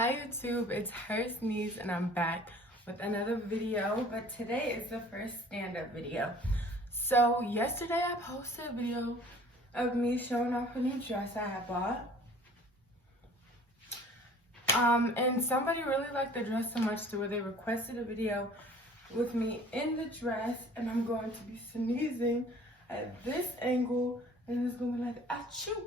Hi YouTube, it's her Sneeze and I'm back with another video, but today is the first stand-up video. So yesterday I posted a video of me showing off a new dress I had bought. And somebody really liked the dress so much to where they requested a video with me in the dress, and I'm going to be sneezing at this angle and it's gonna be like achoo.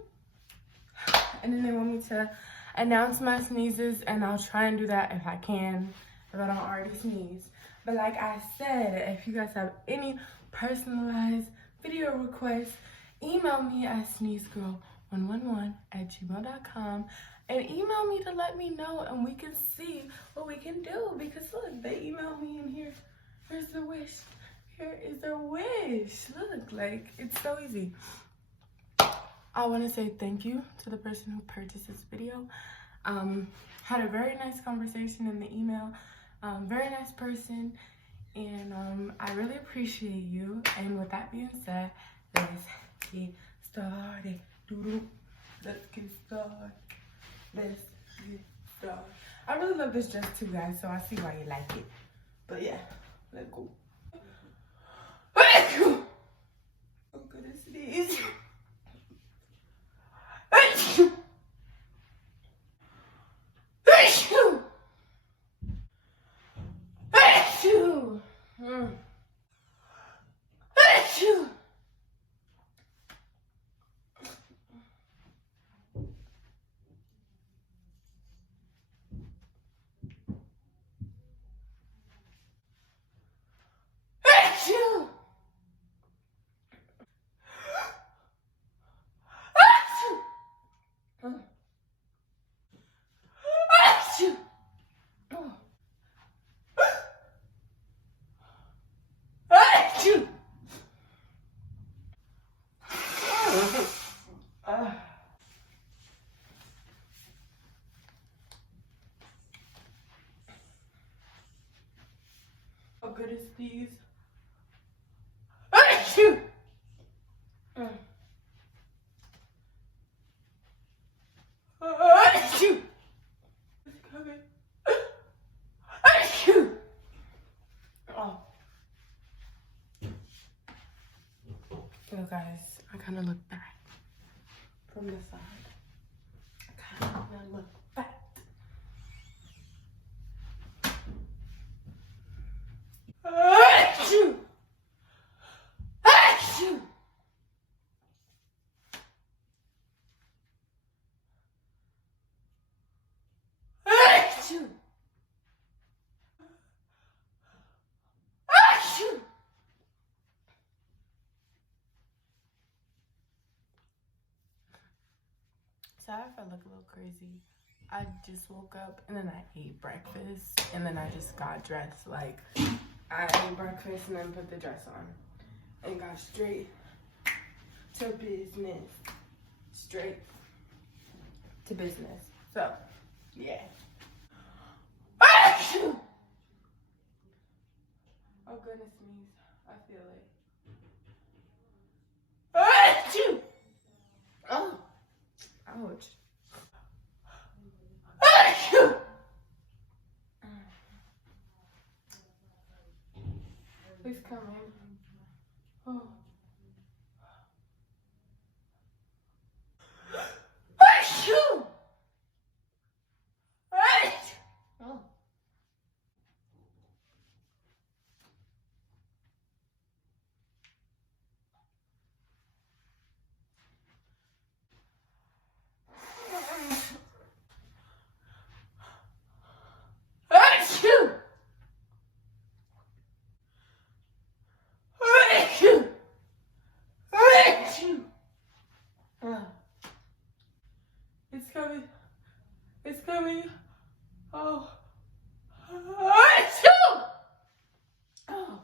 And then they want me to announce my sneezes, and I'll try and do that if I can, if I don't already sneeze. But like I said, if you guys have any personalized video requests, email me at sneezegirl111@gmail.com and email me to let me know, and we can see what we can do. Because look, they emailed me, and here's the wish. Here is the wish. Look, like, it's so easy. I want to say thank you to the person who purchased this video. Had a very nice conversation in the email. Very nice person, and I really appreciate you. And with that being said, let's get started. Let's get started. Let's get started. I really love this dress too, guys, so I see why you like it. But yeah, let's go. Oh goodness, it is. Oh goodness, please. Achoo! Achoo! It's coming. Achoo! Oh. So guys, I kind of look back from the side. I kind of look back. Achoo! Achoo! Achoo! Achoo! Sorry if I look a little crazy. I just woke up and then I ate breakfast and then I just got dressed. Like, I ate breakfast and then put the dress on and got straight to business. Straight to business. So, yeah. Achoo! Oh goodness me, I feel it. Achoo! Oh, ouch. Achoo! It's coming. Oh. Achoo! Achoo! Oh. Achoo! Achoo! Achoo! It's coming. It's coming. Oh. Achoo! Oh.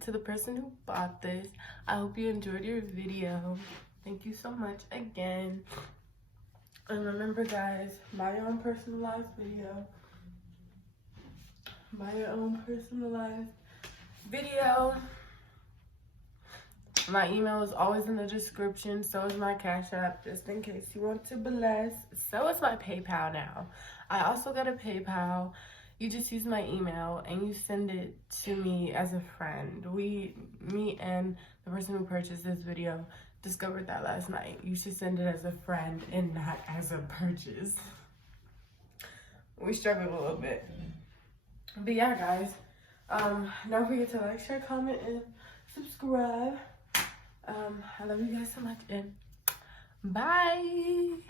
To the person who bought this, I hope you enjoyed your video. Thank you so much again. And remember, guys, buy your own personalized video. Buy your own personalized video. My email is always in the description. So is my Cash App, just in case you want to bless. So is my PayPal now. I also got a PayPal. You just use my email and you send it to me as a friend. Me and the person who purchased this video discovered that last night. You should send it as a friend and not as a purchase. We struggled a little bit. But yeah, guys. Don't forget to like, share, comment, and subscribe. I love you guys so much, and bye.